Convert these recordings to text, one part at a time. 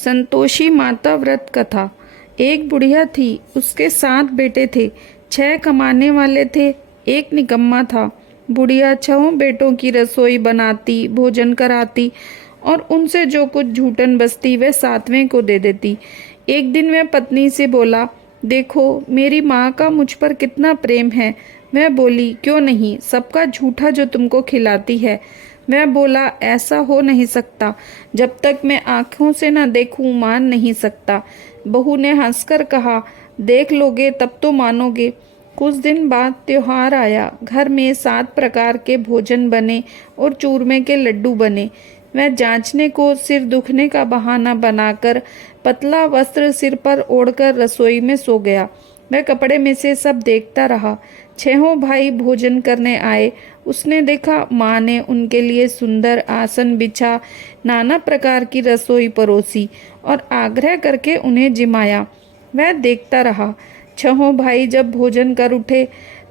संतोषी माता व्रत कथा। एक बुढ़िया थी, उसके 7 बेटे थे। 6 कमाने वाले थे, एक निकम्मा था। बुढ़िया 6 बेटों की रसोई बनाती, भोजन कराती और उनसे जो कुछ झूठन बचती वह 7वें को दे देती। एक दिन वह पत्नी से बोला, देखो मेरी माँ का मुझ पर कितना प्रेम है। वह बोली, क्यों नहीं, सबका झूठा जो तुमको खिलाती है। वह बोला, ऐसा हो नहीं सकता, जब तक मैं आंखों से न देखूं मान नहीं सकता। बहू ने हंसकर कहा, देख लोगे तब तो मानोगे। कुछ दिन बाद त्योहार आया। घर में 7 प्रकार के भोजन बने और चूरमे के लड्डू बने। वह जांचने को सिर दुखने का बहाना बनाकर पतला वस्त्र सिर पर ओढ़कर रसोई में सो गया। वह कपड़े में से सब देखता रहा। 6 भाई भोजन करने आए। उसने देखा माँ ने उनके लिए सुंदर आसन बिछा, नाना प्रकार की रसोई परोसी और आग्रह करके उन्हें जिमाया। वह देखता रहा। 6 भाई जब भोजन कर उठे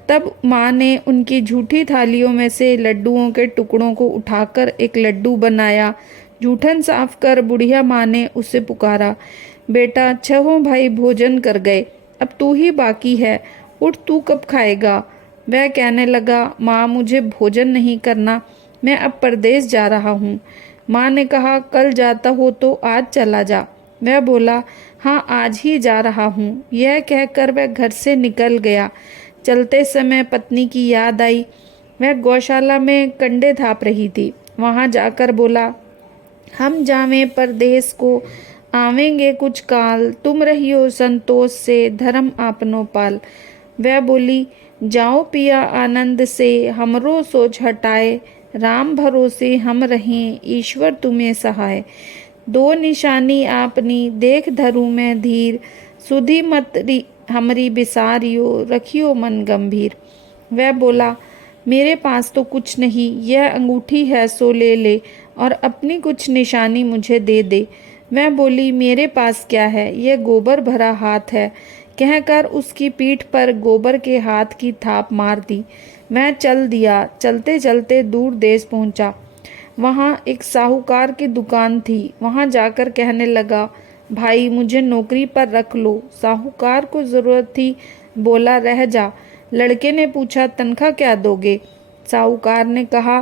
तब माँ ने उनकी झूठी थालियों में से लड्डुओं के टुकड़ों को उठाकर एक लड्डू बनाया। जूठन साफ कर बुढ़िया माँ ने उसे पुकारा, बेटा 6 भाई भोजन कर गए, अब तू ही बाकी है, उठ तू कब खाएगा। वह कहने लगा, माँ मुझे भोजन नहीं करना, मैं अब परदेश जा रहा हूँ। माँ ने कहा, कल जाता हो तो आज चला जा। वह बोला, हाँ आज ही जा रहा हूँ। यह कहकर वह घर से निकल गया। चलते समय पत्नी की याद आई। वह गौशाला में कंडे थाप रही थी। वहां जाकर बोला, हम जावें परदेस को, आवेंगे कुछ काल, तुम रहियो संतोष से, धर्म आपनो पाल। वह बोली, जाओ पिया आनंद से, हमरो सोच हटाए, राम भरोसे हम रहें, ईश्वर तुम्हें सहाय। 2 निशानी आपनी, देख धरू मैं धीर, सुधी मत हमरी बिसारियो, रखियो मन गंभीर। वह बोला, मेरे पास तो कुछ नहीं, यह अंगूठी है सो ले ले और अपनी कुछ निशानी मुझे दे दे। मैं बोली, मेरे पास क्या है, यह गोबर भरा हाथ है। कहकर उसकी पीठ पर गोबर के हाथ की थाप मार दी। मैं चल दिया। चलते चलते दूर देश पहुंचा। वहां एक साहूकार की दुकान थी। वहां जाकर कहने लगा, भाई मुझे नौकरी पर रख लो। साहूकार को जरूरत थी, बोला, रह जा। लड़के ने पूछा, तनख्वाह क्या दोगे। साहूकार ने कहा,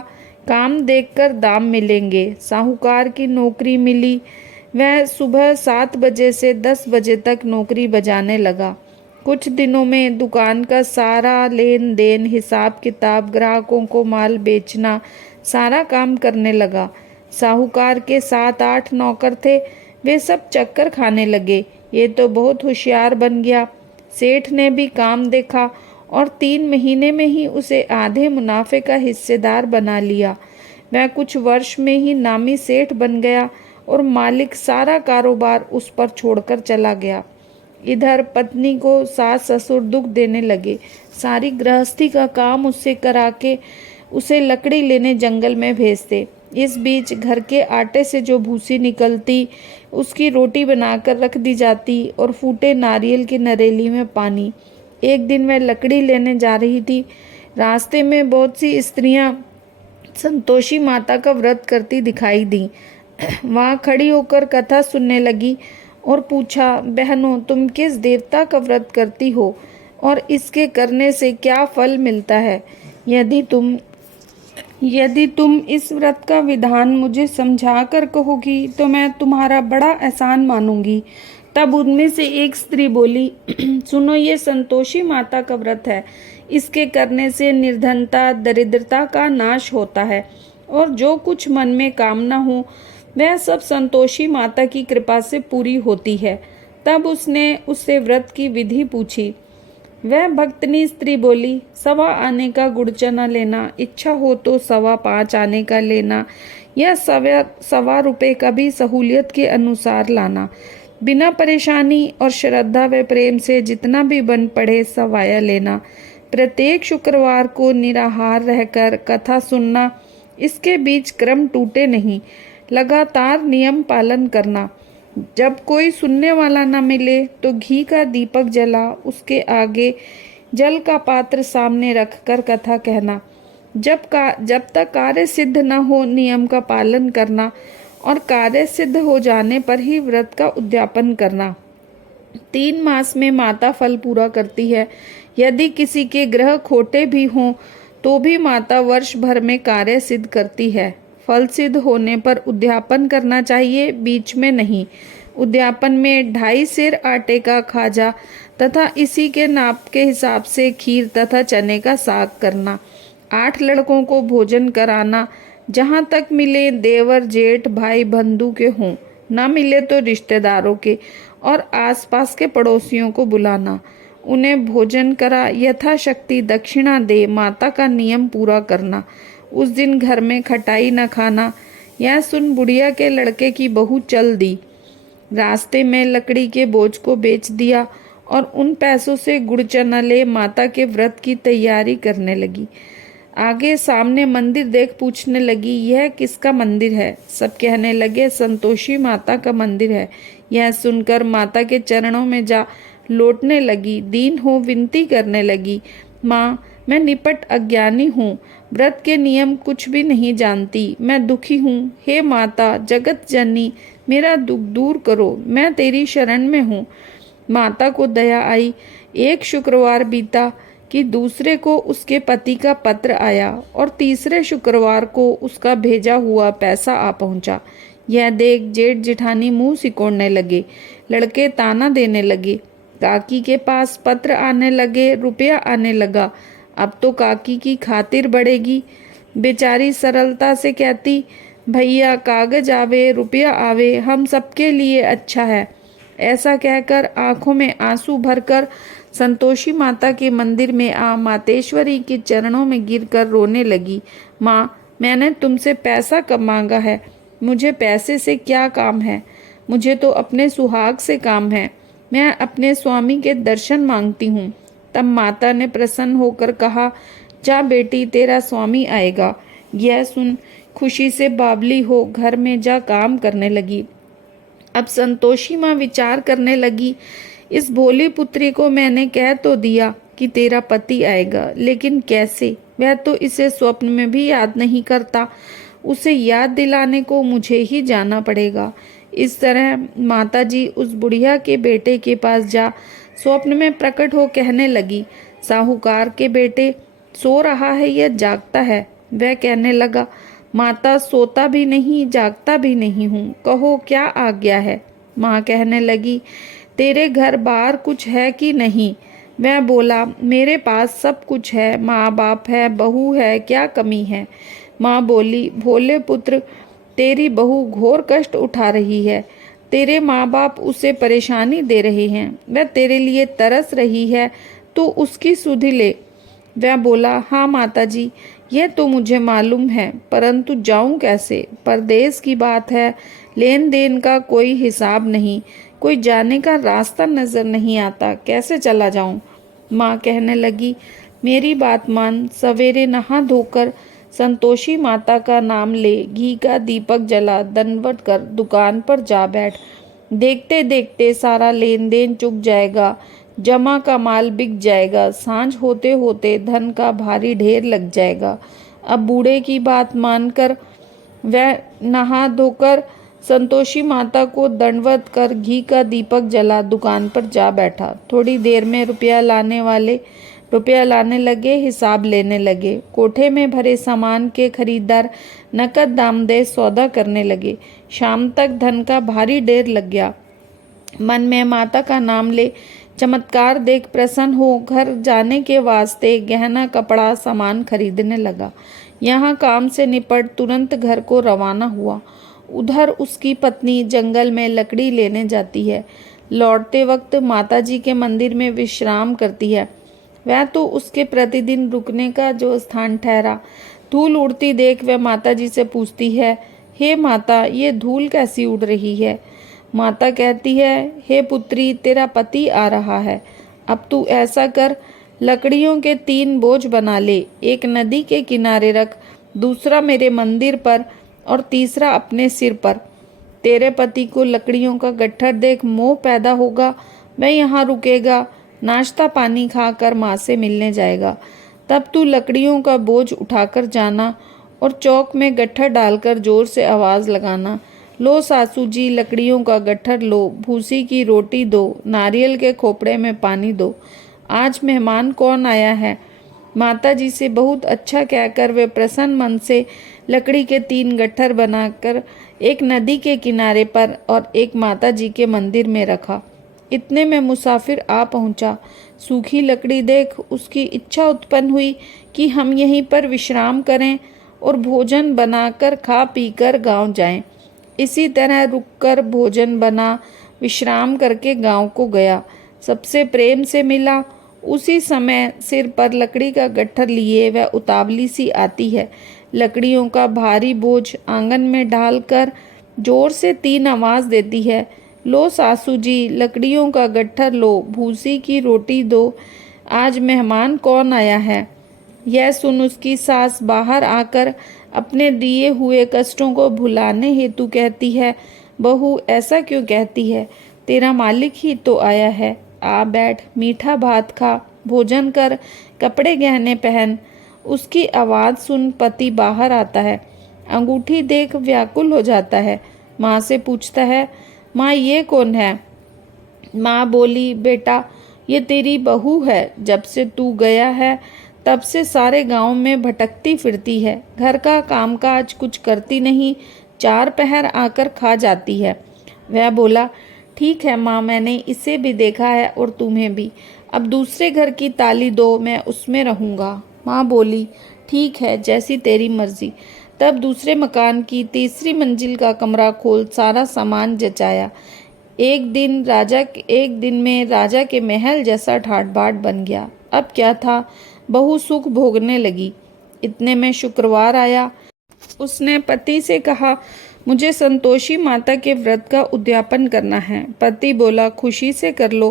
काम देखकर दाम मिलेंगे। साहूकार की नौकरी मिली। वह सुबह 7 बजे से 10 बजे तक नौकरी बजाने लगा। कुछ दिनों में दुकान का सारा लेन देन, हिसाब किताब, ग्राहकों को माल बेचना, सारा काम करने लगा। साहूकार के 7-8 नौकर थे, वे सब चक्कर खाने लगे। ये तो बहुत होशियार बन गया। सेठ ने भी काम देखा और 3 महीने में ही उसे आधे मुनाफे का हिस्सेदार बना लिया। वह कुछ वर्ष में ही नामी सेठ बन गया और मालिक सारा कारोबार उस पर छोड़कर चला गया। इधर पत्नी को सास ससुर दुख देने लगे। सारी गृहस्थी का काम उससे करा के उसे लकड़ी लेने जंगल में भेजते। इस बीच घर के आटे से जो भूसी निकलती उसकी रोटी बनाकर रख दी जाती और फूटे नारियल की नरेली में पानी। एक दिन वह लकड़ी लेने जा रही थी। रास्ते में बहुत सी स्त्रियां संतोषी माता का व्रत करती दिखाई दी। वहां खड़ी होकर कथा सुनने लगी और पूछा, बहनों तुम किस देवता का व्रत करती हो और इसके करने से क्या फल मिलता है। यदि तुम इस व्रत का विधान मुझे समझा कर कहोगी तो मैं तुम्हारा बड़ा एहसान मानूंगी। तब उनमें से एक स्त्री बोली, सुनो, ये संतोषी माता का व्रत है। इसके करने से निर्धनता, दरिद्रता का नाश होता है और जो कुछ मन में कामना हो वह सब संतोषी माता की कृपा से पूरी होती है। तब उसने उससे व्रत की विधि पूछी। वह भक्तनी स्त्री बोली, 1.25 आने का गुड़ चना लेना, इच्छा हो तो 5.25 आने का लेना, या 1.25 रुपए का भी सहूलियत के अनुसार लाना। बिना परेशानी और श्रद्धा व प्रेम से जितना भी बन पड़े सवाया लेना। प्रत्येक शुक्रवार को निराहार रहकर कथा सुनना। इसके बीच क्रम टूटे नहीं, लगातार नियम पालन करना। जब कोई सुनने वाला न मिले तो घी का दीपक जला उसके आगे जल का पात्र सामने रखकर कथा कहना। जब तक कार्य सिद्ध न हो नियम का पालन करना और कार्य सिद्ध हो जाने पर ही व्रत का उद्यापन करना। 3 मास में माता फल पूरा करती है। यदि किसी के ग्रह खोटे भी हों तो भी माता वर्ष भर में कार्य सिद्ध करती है। फल सिद्ध होने पर उद्यापन करना चाहिए, बीच में नहीं। उद्यापन में 2.5 सेर आटे का खाजा तथा इसी के नाप के हिसाब से खीर तथा चने का साग करना। 8 लड़कों को भोजन कराना। जहाँ तक मिले देवर जेठ भाई बंधु के हों, न मिले तो रिश्तेदारों के और आसपास के पड़ोसियों को बुलाना। उन्हें भोजन करा, यथाशक्ति दक्षिणा दे, माता का नियम पूरा करना। उस दिन घर में खटाई न खाना। यह सुन बुढ़िया के लड़के की बहू चल दी। रास्ते में लकड़ी के बोझ को बेच दिया और उन पैसों से गुड़ चना ले माता के व्रत की तैयारी करने लगी। आगे सामने मंदिर देख पूछने लगी, यह किसका मंदिर है? सब कहने लगे, संतोषी माता का मंदिर है। यह सुनकर माता के चरणों में जा लौटने लगी, दीन हो विनती करने लगी, माँ मैं निपट अज्ञानी हूँ, व्रत के नियम कुछ भी नहीं जानती, मैं दुखी हूँ। हे माता जगत जननी, मेरा दुख दूर करो, मैं तेरी शरण में हूँ। माता को दया आई। एक शुक्रवार बीता कि दूसरे को उसके पति का पत्र आया और तीसरे शुक्रवार को उसका भेजा हुआ पैसा आ पहुंचा। यह देख जेठ जेठानी मुंह सिकोड़ने लगे। लड़के ताना देने लगे। काकी के पास पत्र आने लगे, रुपया आने लगा। अब तो काकी की खातिर बढ़ेगी। बेचारी सरलता से कहती, भैया कागज आवे रुपया आवे, हम सबके लिए अच्छा है। ऐसा कहकर आंखों में आंसू भरकर संतोषी माता के मंदिर में आ मातेश्वरी के चरणों में गिरकर रोने लगी। माँ मैंने तुमसे पैसा कब मांगा है? मुझे पैसे से क्या काम है? मुझे तो अपने सुहाग से काम है। मैं अपने स्वामी के दर्शन मांगती हूँ। तब माता ने प्रसन्न होकर कहा, जा बेटी तेरा स्वामी आएगा। यह सुन खुशी से बावली हो घर में जा काम करने लगी। अब संतोषी माँ विचार करने लगी, इस भोली पुत्री को मैंने कह तो दिया कि तेरा पति आएगा, लेकिन कैसे? वह तो इसे स्वप्न में भी याद नहीं करता। उसे याद दिलाने को मुझे ही जाना पड़ेगा। इस तरह माताजी उस बुढ़िया के बेटे के पास जा स्वप्न में प्रकट हो कहने लगी, साहूकार के बेटे सो रहा है या जागता है? वह कहने लगा, माता सोता भी नहीं जागता भी नहीं हूँ, कहो क्या आज्ञा है? माँ कहने लगी, तेरे घर बार कुछ है कि नहीं? वह बोला, मेरे पास सब कुछ है, माँ बाप है, बहू है, क्या कमी है? माँ बोली, भोले पुत्र तेरी बहू घोर कष्ट उठा रही है। तेरे माँ बाप उसे परेशानी दे रहे हैं। वह तेरे लिए तरस रही है, तो उसकी सुधि ले। वह बोला, हाँ माताजी यह तो मुझे मालूम है, परंतु जाऊं कैसे? परदेश की बात है, लेन देन का कोई हिसाब नहीं, कोई जाने का रास्ता नजर नहीं आता, कैसे चला जाऊं? माँ कहने लगी, मेरी बात मान, सवेरे नहा धोकर संतोषी माता का नाम ले, घी का दीपक जला, दंडवत कर दुकान पर जा बैठ। देखते देखते सारा लेन देन चुक जाएगा, जमा का माल बिक जाएगा, सांझ होते होते धन का भारी ढेर लग जाएगा। अब बूढ़े की बात मानकर वह नहा धोकर संतोषी माता को दंडवत कर घी का दीपक जला दुकान पर जा बैठा। थोड़ी देर में रुपया लाने वाले रुपया लाने लगे, हिसाब लेने लगे। कोठे में भरे सामान के खरीदार नकद दाम दे सौदा करने लगे। शाम तक धन का भारी ढेर लग गया। मन में माता का नाम ले चमत्कार देख प्रसन्न हो घर जाने के वास्ते गहना कपड़ा सामान खरीदने लगा। यहाँ काम से निपट तुरंत घर को रवाना हुआ। उधर उसकी पत्नी जंगल में लकड़ी लेने जाती है। लौटते वक्त माताजी के मंदिर में विश्राम करती है। वह तो उसके प्रतिदिन रुकने का जो स्थान ठहरा। धूल उड़ती देख वह माताजी से पूछती है, हे माता ये धूल कैसी उड़ रही है? माता कहती है, हे पुत्री तेरा पति आ रहा है। अब तू ऐसा कर, लकड़ियों के 3 बोझ बना ले, एक नदी के किनारे रख, दूसरा मेरे मंदिर पर और तीसरा अपने सिर पर। तेरे पति को लकड़ियों का गट्ठर देख मोह पैदा होगा, वह यहाँ रुकेगा, नाश्ता पानी खाकर माँ से मिलने जाएगा। तब तू लकड़ियों का बोझ उठाकर जाना और चौक में गट्ठर डालकर जोर से आवाज़ लगाना। लो सासू जी लकड़ियों का गट्ठर लो, भूसी की रोटी दो, नारियल के खोपड़े में पानी दो। आज मेहमान कौन आया है? माता जी से बहुत अच्छा कहकर वे प्रसन्न मन से लकड़ी के 3 गट्ठर बनाकर एक नदी के किनारे पर और एक माता जी के मंदिर में रखा। इतने में मुसाफिर आ पहुंचा। सूखी लकड़ी देख उसकी इच्छा उत्पन्न हुई कि हम यहीं पर विश्राम करें और भोजन बनाकर खा पीकर गांव जाएं। इसी तरह रुककर भोजन बना विश्राम करके गांव को गया। सबसे प्रेम से मिला। उसी समय सिर पर लकड़ी का गट्ठर लिए वह उतावली सी आती है। लकड़ियों का भारी बोझ आंगन में डालकर जोर से 3 आवाज देती है, लो सासू जी लकड़ियों का गट्ठर लो, भूसी की रोटी दो। आज मेहमान कौन आया है? यह सुन उसकी सास बाहर आकर अपने दिए हुए कष्टों को भुलाने हेतु कहती है, बहू ऐसा क्यों कहती है? तेरा मालिक ही तो आया है। आ बैठ, मीठा भात खा, भोजन कर, कपड़े गहने पहन। उसकी आवाज़ सुन पति बाहर आता है। अंगूठी देख व्याकुल हो जाता है। माँ से पूछता है, माँ ये कौन है? माँ बोली, बेटा ये तेरी बहू है। जब से तू गया है तब से सारे गांव में भटकती फिरती है। घर का कामकाज कुछ करती नहीं, 4 पहर आकर खा जाती है। वह बोला, ठीक है माँ, मैंने इसे भी देखा है और तुम्हें भी। अब दूसरे घर की ताली दो, मैं उसमें रहूँगा। माँ बोली, ठीक है, जैसी तेरी मर्जी। तब दूसरे मकान की तीसरी मंजिल का कमरा खोल सारा सामान जचाया। एक दिन में राजा के महल जैसा ठाट बाट बन गया। अब क्या था, बहू सुख भोगने लगी। इतने में शुक्रवार आया। उसने पति से कहा, मुझे संतोषी माता के व्रत का उद्यापन करना है। पति बोला, खुशी से कर लो।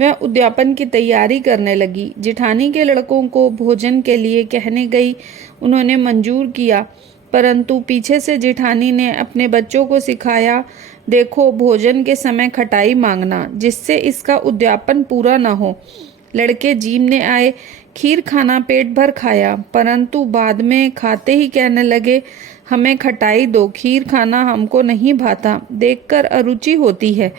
वह उद्यापन की तैयारी करने लगी। जिठानी के लड़कों को भोजन के लिए कहने गई। उन्होंने मंजूर किया, परंतु पीछे से जिठानी ने अपने बच्चों को सिखाया, देखो भोजन के समय खटाई मांगना, जिससे इसका उद्यापन पूरा न हो। लड़के जीमने आए, खीर खाना पेट भर खाया, परंतु बाद में खाते ही कहने लगे, हमें खटाई दो, खीर खाना हमको नहीं भाता, देखकर अरुचि होती है।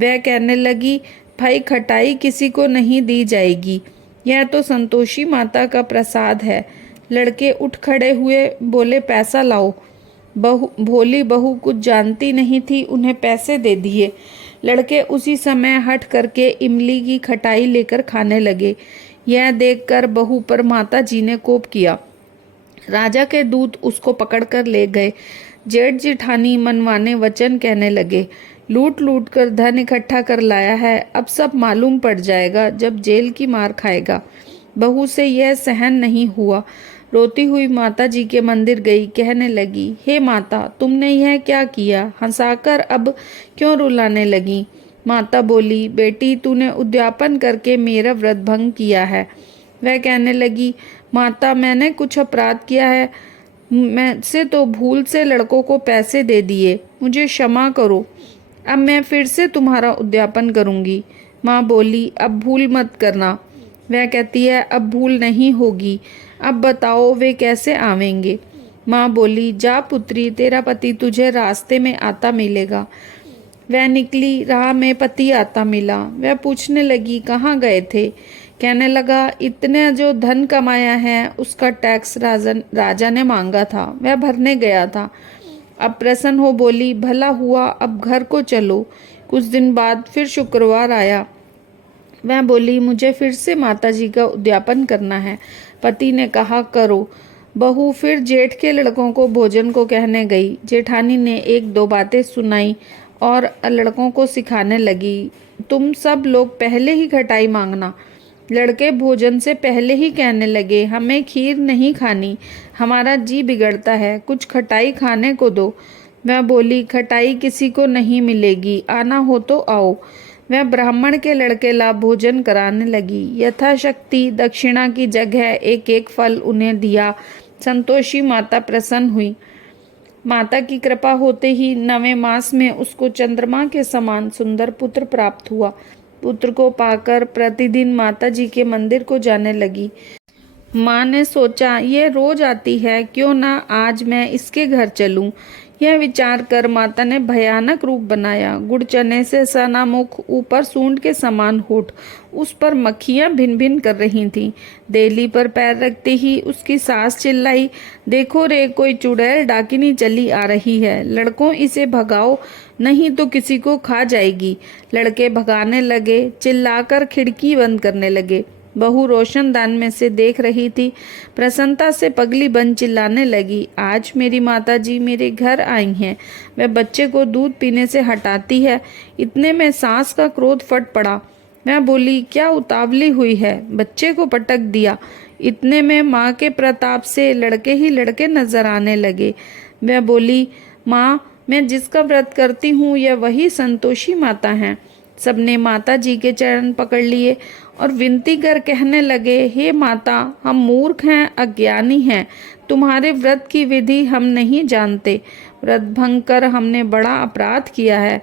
वह कहने लगी, भाई खटाई किसी को नहीं दी जाएगी, यह तो संतोषी माता का प्रसाद है। लड़के उठ खड़े हुए, बोले पैसा लाओ। भोली बहू कुछ जानती नहीं थी, उन्हें पैसे दे दिए। लड़के उसी समय हट करके इमली की खटाई लेकर खाने लगे। यह देखकर बहू पर माता जी ने कोप किया। राजा के दूत उसको पकड़कर ले गए। जेठ जिठानी मनवाने वचन कहने लगे, लूट लूट कर धन इकट्ठा कर लाया है, अब सब मालूम पड़ जाएगा जब जेल की मार खाएगा। बहू से यह सहन नहीं हुआ। रोती हुई माता जी के मंदिर गई, कहने लगी, हे माता, तुमने यह क्या किया? हंसाकर अब क्यों रुलाने लगी? माता बोली, बेटी तूने उद्यापन करके मेरा व्रत भंग किया है। वह कहने लगी, माता मैंने कुछ अपराध किया है, मैं से तो भूल से लड़कों को पैसे दे दिए, मुझे क्षमा करो, अब मैं फिर से तुम्हारा उद्यापन करूंगी। माँ बोली, अब भूल मत करना। वह कहती है, अब भूल नहीं होगी, अब बताओ वे कैसे आवेंगे? माँ बोली, जा पुत्री, तेरा पति तुझे रास्ते में आता मिलेगा। वह निकली, राह में पति आता मिला। वह पूछने लगी, कहाँ गए थे? कहने लगा, इतने जो धन कमाया है उसका टैक्स राजा ने मांगा था, वह भरने गया था। अब प्रसन्न हो बोली, भला हुआ, अब घर को चलो। कुछ दिन बाद फिर शुक्रवार आया। वह बोली, मुझे फिर से माता जी का उद्यापन करना है। पति ने कहा, करो। बहू फिर जेठ के लड़कों को भोजन को कहने गई। जेठानी ने 1-2 बातें सुनाई और लड़कों को सिखाने लगी, तुम सब लोग पहले ही खटाई मांगना। लड़के भोजन से पहले ही कहने लगे, हमें खीर नहीं खानी, हमारा जी बिगड़ता है, कुछ खटाई खाने को दो। वह बोली, खटाई किसी को नहीं मिलेगी, आना हो तो आओ। वह ब्राह्मण के लड़के ला भोजन कराने लगी। यथाशक्ति दक्षिणा की जगह एक एक फल उन्हें दिया। संतोषी माता प्रसन्न हुई। माता की कृपा होते ही 9वें मास में उसको चंद्रमा के समान सुंदर पुत्र प्राप्त हुआ। पुत्र को पाकर प्रतिदिन माता जी के मंदिर को जाने लगी। माँ ने सोचा, ये रोज आती है, क्यों ना आज मैं इसके घर चलूं। यह विचार कर माता ने भयानक रूप बनाया। गुड़ चने से सना मुख, ऊपर सूंड के समान होठ, उस पर मक्खियां भिन भिन कर रही थीं। देली पर पैर रखते ही उसकी सास चिल्लाई, देखो रे, कोई चुड़ैल डाकिनी चली आ रही है, लड़कों इसे भगाओ, नहीं तो किसी को खा जाएगी। लड़के भगाने लगे, चिल्लाकर खिड़की बंद करने लगे। बहू रोशनदान में से देख रही थी। प्रसन्नता से पगली बन चिल्लाने लगी, आज मेरी माताजी मेरे घर आई हैं। वह बच्चे को दूध पीने से हटाती है। इतने में सास का क्रोध फट पड़ा। मैं बोली, क्या उतावली हुई है? बच्चे को पटक दिया। इतने में माँ के प्रताप से लड़के ही लड़के नजर आने लगे। मैं बोली, माँ, मैं जिसका व्रत करती हूँ यह वही संतोषी माता हैं। सबने माता जी के चरण पकड़ लिए और विनती कर कहने लगे, हे माता, हम मूर्ख हैं, अज्ञानी हैं, तुम्हारे व्रत की विधि हम नहीं जानते। व्रत भंग कर हमने बड़ा अपराध किया है।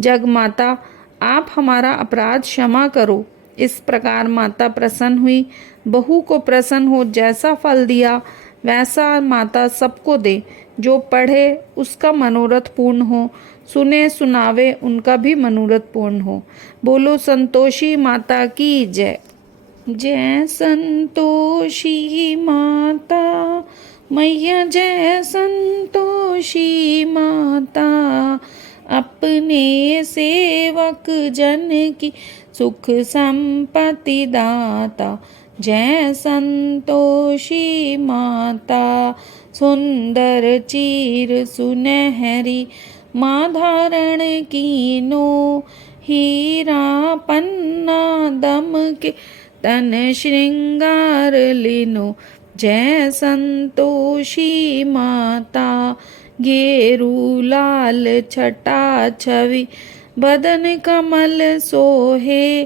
जग माता, आप हमारा अपराध क्षमा करो। इस प्रकार माता प्रसन्न हुई। बहू को प्रसन्न हो जैसा फल दिया वैसा माता सबको दे। जो पढ़े उसका मनोरथ पूर्ण हो, सुने सुनावे उनका भी मनोरथ पूर्ण हो। बोलो संतोषी माता की जय। जय संतोषी माता मैया, जय संतोषी माता, अपने सेवक जन की सुख संपत्ति दाता। जय संतोषी माता, सुंदर चीर सुनहरी माँ धारण कीनो, हीरा पन्ना दम के तन श्रृंगार लीनो। जय संतोषी माता, गेरू लाल छटा छवि बदन कमल सोहे,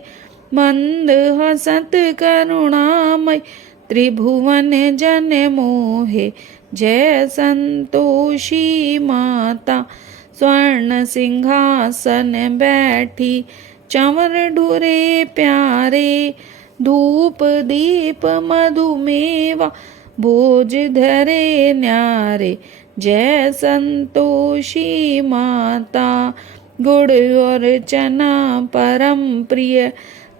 मंद हसत करुणामय त्रिभुवन जन मोहे। जय संतोषी माता, स्वर्ण सिंहासन बैठी चंवर ढुरे प्यारे, धूप दीप मधुमेवा भोज धरे न्यारे। जय संतोषी माता, गुड़ और चना परम प्रिय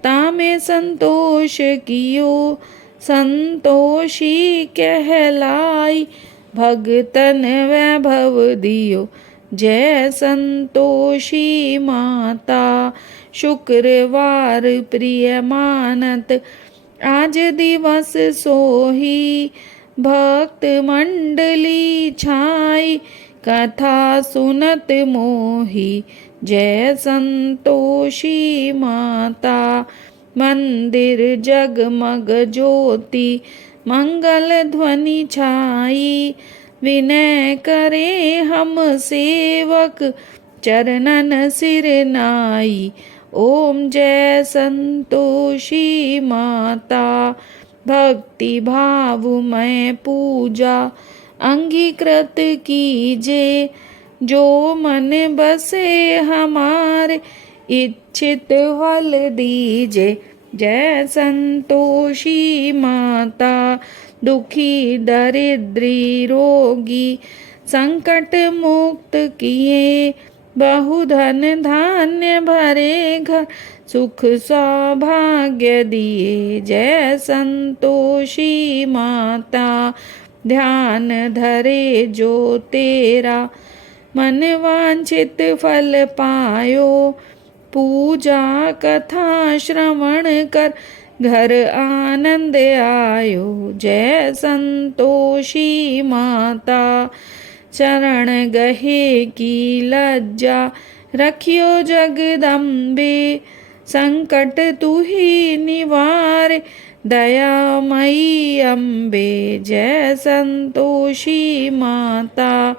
तामे संतोष कियो, संतोषी कहलाई भगतन वैभव दियो। जय संतोषी माता, शुक्रवार प्रिय मानत आज दिवस सोही, भक्त मंडली छाई कथा सुनत मोही। जय संतोषी माता, मंदिर जगमग ज्योति मंगल ध्वनि छाई, विनय करे हम सेवक चरणन सिर नाई। ओम जय संतोषी माता, भक्ति भावमय पूजा अंगीकृत कीजे, जो मन बसे हमारे इच्छित फल दीजे। जय संतोषी माता, दुखी दरिद्री रोगी संकट मुक्त किए, बहुधन धान्य भरे घर सुख सौभाग्य दिए। जय संतोषी माता, ध्यान धरे जो तेरा मन वांछित फल पायो, पूजा कथा श्रवण कर घर आनंद आयो। जय संतोषी माता, चरण गहे की लज्जा रखियो जगदम्बे, संकट तू ही निवार दयामयी अम्बे। जय संतोषी माता,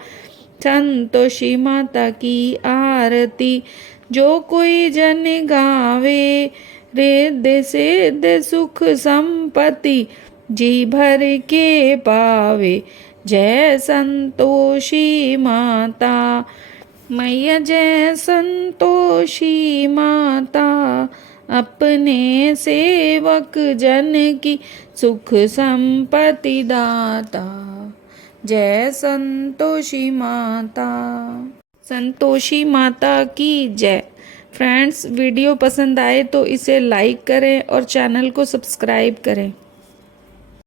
संतोषी माता की आरती जो कोई जन गावे, रिद्धि सिद्धि सुख संपत्ति जी भर के पावे। जय संतोषी माता मैया, जय संतोषी माता, अपने सेवक जन की सुख संपत्ति दाता। जय संतोषी माता। संतोषी माता की जय। फ्रेंड्स, वीडियो पसंद आए तो इसे लाइक करें और चैनल को सब्सक्राइब करें।